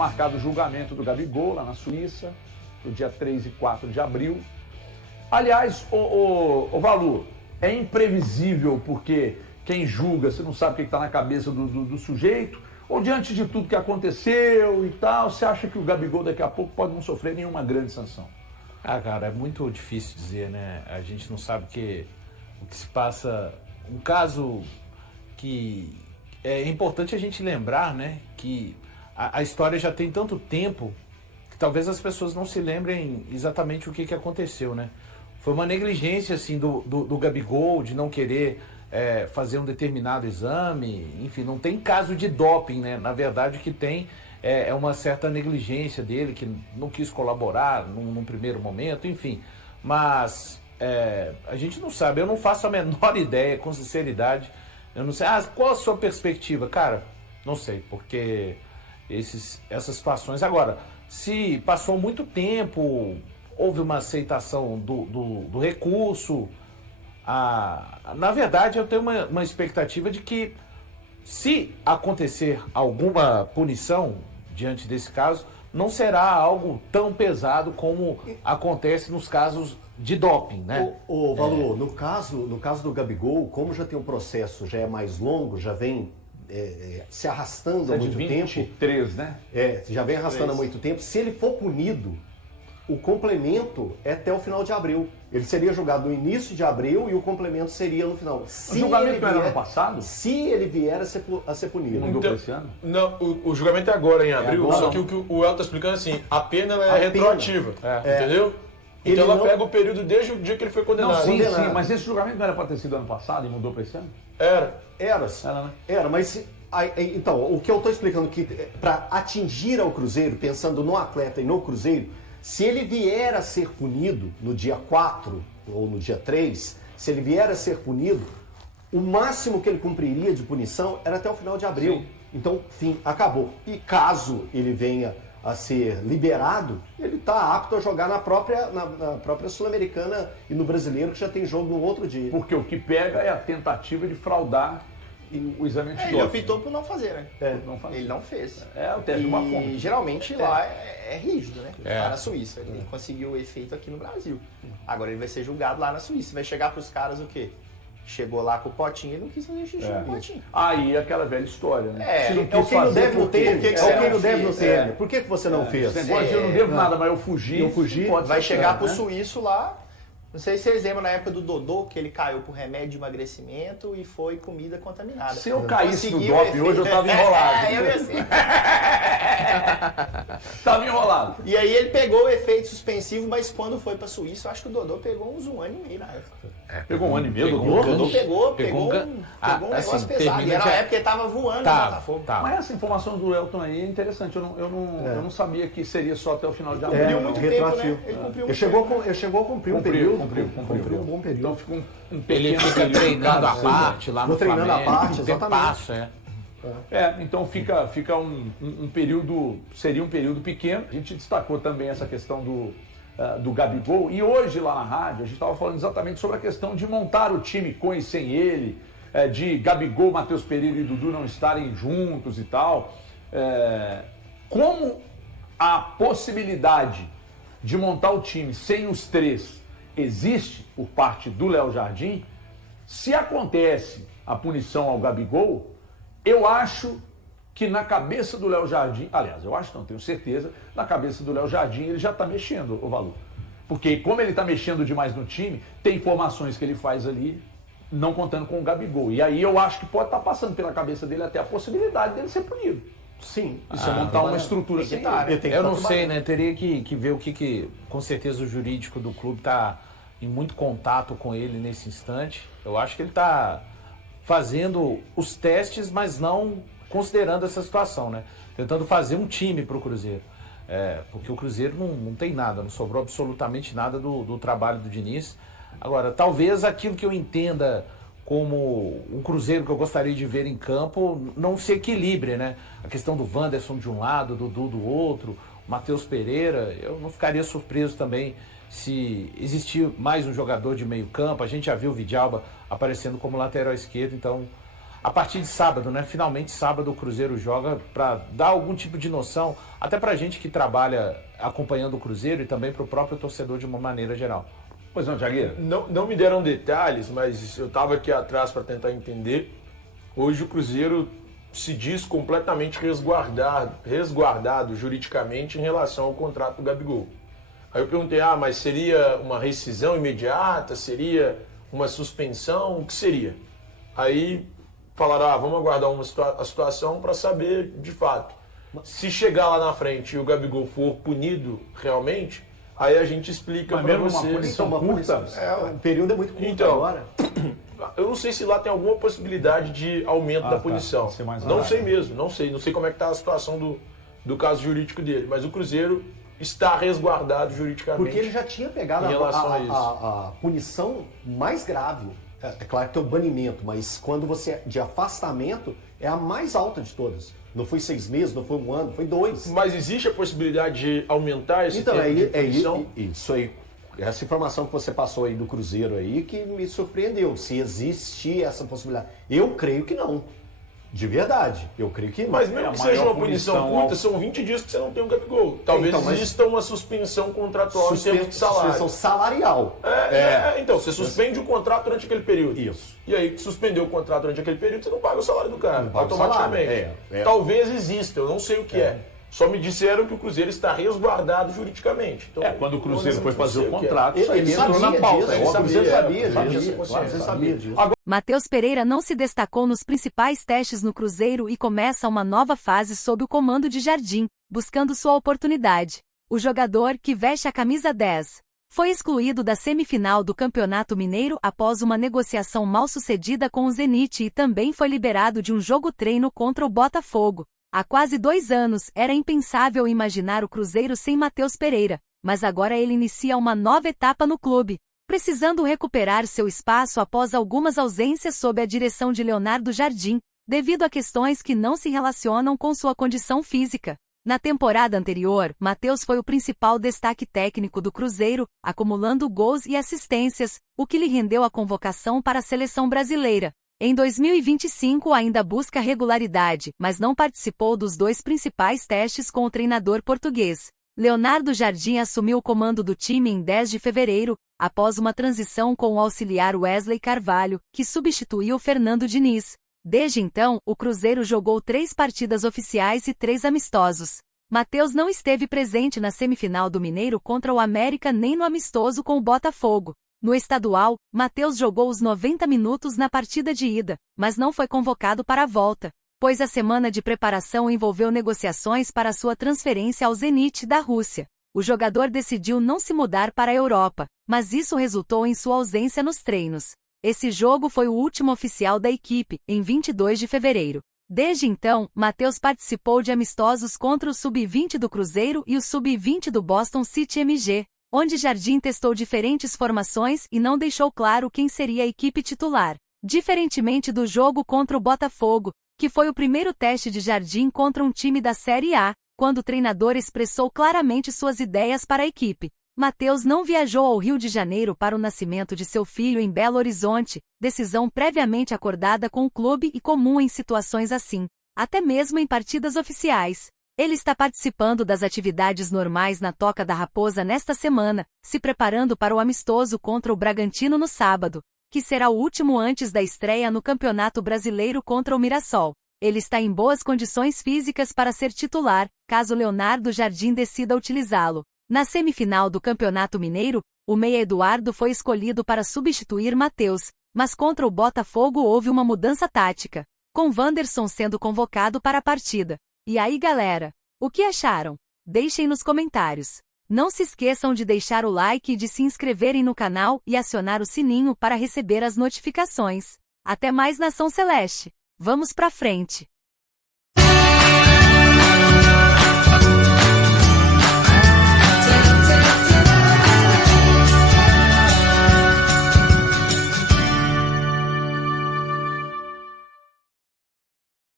marcado o julgamento do Gabigol lá na Suíça, no dia 3 e 4 de abril. Aliás, o Valu, é imprevisível porque quem julga, você não sabe o que está na cabeça do sujeito, ou diante de tudo que aconteceu e tal, você acha que o Gabigol daqui a pouco pode não sofrer nenhuma grande sanção? Cara, é muito difícil dizer, né? A gente não sabe o que se passa. Um caso que é importante a gente lembrar, né? Que a história já tem tanto tempo que talvez as pessoas não se lembrem exatamente o que aconteceu, né? Foi uma negligência, assim, do Gabigol de não querer fazer um determinado exame. Enfim, não tem caso de doping, né? Na verdade, o que tem é uma certa negligência dele, que não quis colaborar num primeiro momento, enfim. Mas a gente não sabe, eu não faço a menor ideia, com sinceridade. Eu não sei. Qual a sua perspectiva? Cara, não sei, porque essas situações... Agora, se passou muito tempo, houve uma aceitação do recurso, na verdade eu tenho uma expectativa de que, se acontecer alguma punição diante desse caso, não será algo tão pesado como acontece nos casos de doping, né? Valu, no caso do Gabigol, como já tem um processo, já é mais longo, já vem se arrastando há muito tempo. 23, né? Já vem arrastando há muito tempo. Se ele for punido, o complemento é até o final de abril. Ele seria julgado no início de abril e o complemento seria no final. O julgamento era no passado? Se ele vier a ser punido. Mudou para esse ano? Não, o julgamento é agora, em abril, agora, só que o que o El está explicando é assim, a pena é retroativa, entendeu? Então ela pega o período desde o dia que ele foi condenado. Não, sim, mas esse julgamento não era para ter sido ano passado e mudou para esse ano? Era, mas... Então, o que eu estou explicando aqui, para atingir ao Cruzeiro, pensando no atleta e no Cruzeiro, se ele vier a ser punido no dia 4 ou no dia 3, se ele vier a ser punido, o máximo que ele cumpriria de punição era até o final de abril. Sim. Então, fim, acabou. E caso ele venha a ser liberado, ele está apto a jogar na própria Sul-Americana e no Brasileiro, que já tem jogo no outro dia. Porque o que pega é a tentativa de fraudar o exame antidoping. Ele optou por não fazer, né? Ele não fez. O teste de uma fonte. E geralmente lá é rígido, né? Lá na Suíça. Ele conseguiu o efeito aqui no Brasil. Agora ele vai ser julgado lá na Suíça. Vai chegar pros caras o quê? Chegou lá com o potinho e não quis fazer xixi no potinho. Aí aquela velha história, né? Se não quis fazer, não deve no tênis. É o que não deve no tênis. Por que você não fez? Esse negócio de eu não devo nada, mas eu fugi. Vai chegar pro suíço lá. Não sei se vocês lembram na época do Dodô, que ele caiu por remédio de emagrecimento e foi comida contaminada. Se eu caísse no doping hoje, eu tava enrolado. Eu ia assim. Tava enrolado. E aí ele pegou o efeito suspensivo, mas quando foi pra Suíça, eu acho que o Dodô pegou uns 1 ano e meio na época. Pegou um ano e meio, Dodô? Dodô pegou um negócio assim, pesado. E era na época que ele tava voando no Botafogo. Mas essa informação do Elton aí é interessante. Eu não sabia que seria só até o final de abril. Cumpriu muito tempo, né? Ele cumpriu muito tempo. Ele chegou a cumprir um período. Cumpriu um bom período. Então fica Ele fica treinando à parte lá no Flamengo. Treinando à parte, exatamente. Então fica um período, seria um período pequeno. A gente destacou também essa questão do Gabigol. E hoje lá na rádio a gente estava falando exatamente sobre a questão de montar o time com e sem ele, de Gabigol, Matheus Pereira e Dudu não estarem juntos e tal. Como a possibilidade de montar o time sem os três existe por parte do Léo Jardim, se acontece a punição ao Gabigol, eu acho que na cabeça do Léo Jardim, aliás, eu acho não, tenho certeza, na cabeça do Léo Jardim ele já está mexendo, o Valu. Porque como ele está mexendo demais no time, tem informações que ele faz ali, não contando com o Gabigol. E aí eu acho que pode estar passando pela cabeça dele até a possibilidade dele ser punido. Sim. Isso é montar uma estrutura sem ele. Eu não sei, né? Teria que ver o que com certeza o jurídico do clube está em muito contato com ele nesse instante. Eu acho que ele está fazendo os testes, mas não considerando essa situação, né? Tentando fazer um time para o Cruzeiro. Porque o Cruzeiro não tem nada, não sobrou absolutamente nada do trabalho do Diniz. Agora, talvez aquilo que eu entenda como um Cruzeiro que eu gostaria de ver em campo não se equilibre, né? A questão do Wanderson de um lado, do Dudu do outro, o Matheus Pereira, eu não ficaria surpreso também se existir mais um jogador de meio campo. A gente já viu o Vidalba aparecendo como lateral esquerdo, então a partir de sábado, né? Finalmente sábado o Cruzeiro joga para dar algum tipo de noção, até pra gente que trabalha acompanhando o Cruzeiro e também pro próprio torcedor de uma maneira geral. Pois não, Thiagueira? Não me deram detalhes, mas eu estava aqui atrás para tentar entender. Hoje o Cruzeiro se diz completamente resguardado juridicamente em relação ao contrato do Gabigol. Aí eu perguntei, mas seria uma rescisão imediata? Seria uma suspensão? O que seria? Aí falaram, vamos aguardar a situação para saber de fato. Se chegar lá na frente e o Gabigol for punido realmente, aí a gente explica para você. Uma punição curta? O período é muito curto então, agora. Eu não sei se lá tem alguma possibilidade de aumento da punição. Não sei mesmo, não sei como é que está a situação do caso jurídico dele, mas o Cruzeiro está resguardado juridicamente. Porque ele já tinha pegado a punição mais grave. É claro que tem o banimento, mas quando você de afastamento é a mais alta de todas. Não foi 6 meses, não foi 1 ano, foi 2. Mas existe a possibilidade de aumentar esse tempo de punição? Isso aí. Essa informação que você passou aí do Cruzeiro aí que me surpreendeu. Se existe essa possibilidade. Eu creio que não. De verdade. Eu creio que não. Mas mesmo que seja uma punição curta, são 20 dias que você não tem um Gabigol. Talvez exista uma suspensão contratual em termos de salário. Suspensão salarial. Então, você suspende o contrato durante aquele período. Isso. E aí, suspendeu o contrato durante aquele período, você não paga o salário do cara, automaticamente. Talvez exista, eu não sei o que é. Só me disseram que o Cruzeiro está resguardado juridicamente. Então, quando o Cruzeiro foi fazer o contrato, ele entrou na pauta. O Cruzeiro sabia disso. Matheus Pereira não se destacou nos principais testes no Cruzeiro e começa uma nova fase sob o comando de Jardim, buscando sua oportunidade. O jogador, que veste a camisa 10, foi excluído da semifinal do Campeonato Mineiro após uma negociação mal sucedida com o Zenit e também foi liberado de um jogo-treino contra o Botafogo. Há quase 2 anos, era impensável imaginar o Cruzeiro sem Matheus Pereira, mas agora ele inicia uma nova etapa no clube, precisando recuperar seu espaço após algumas ausências sob a direção de Leonardo Jardim, devido a questões que não se relacionam com sua condição física. Na temporada anterior, Matheus foi o principal destaque técnico do Cruzeiro, acumulando gols e assistências, o que lhe rendeu a convocação para a seleção brasileira. Em 2025 ainda busca regularidade, mas não participou dos 2 principais testes com o treinador português. Leonardo Jardim assumiu o comando do time em 10 de fevereiro, após uma transição com o auxiliar Wesley Carvalho, que substituiu Fernando Diniz. Desde então, o Cruzeiro jogou 3 partidas oficiais e 3 amistosos. Matheus não esteve presente na semifinal do Mineiro contra o América nem no amistoso com o Botafogo. No estadual, Matheus jogou os 90 minutos na partida de ida, mas não foi convocado para a volta, pois a semana de preparação envolveu negociações para sua transferência ao Zenit da Rússia. O jogador decidiu não se mudar para a Europa, mas isso resultou em sua ausência nos treinos. Esse jogo foi o último oficial da equipe, em 22 de fevereiro. Desde então, Matheus participou de amistosos contra o Sub-20 do Cruzeiro e o Sub-20 do Boston City MG, onde Jardim testou diferentes formações e não deixou claro quem seria a equipe titular. Diferentemente do jogo contra o Botafogo, que foi o primeiro teste de Jardim contra um time da Série A, quando o treinador expressou claramente suas ideias para a equipe. Matheus não viajou ao Rio de Janeiro para o nascimento de seu filho em Belo Horizonte, decisão previamente acordada com o clube e comum em situações assim, até mesmo em partidas oficiais. Ele está participando das atividades normais na Toca da Raposa nesta semana, se preparando para o amistoso contra o Bragantino no sábado, que será o último antes da estreia no Campeonato Brasileiro contra o Mirassol. Ele está em boas condições físicas para ser titular, caso Leonardo Jardim decida utilizá-lo. Na semifinal do Campeonato Mineiro, o meia Eduardo foi escolhido para substituir Matheus, mas contra o Botafogo houve uma mudança tática, com Wanderson sendo convocado para a partida. E aí, galera? O que acharam? Deixem nos comentários. Não se esqueçam de deixar o like e de se inscreverem no canal e acionar o sininho para receber as notificações. Até mais, Nação Celeste! Vamos pra frente!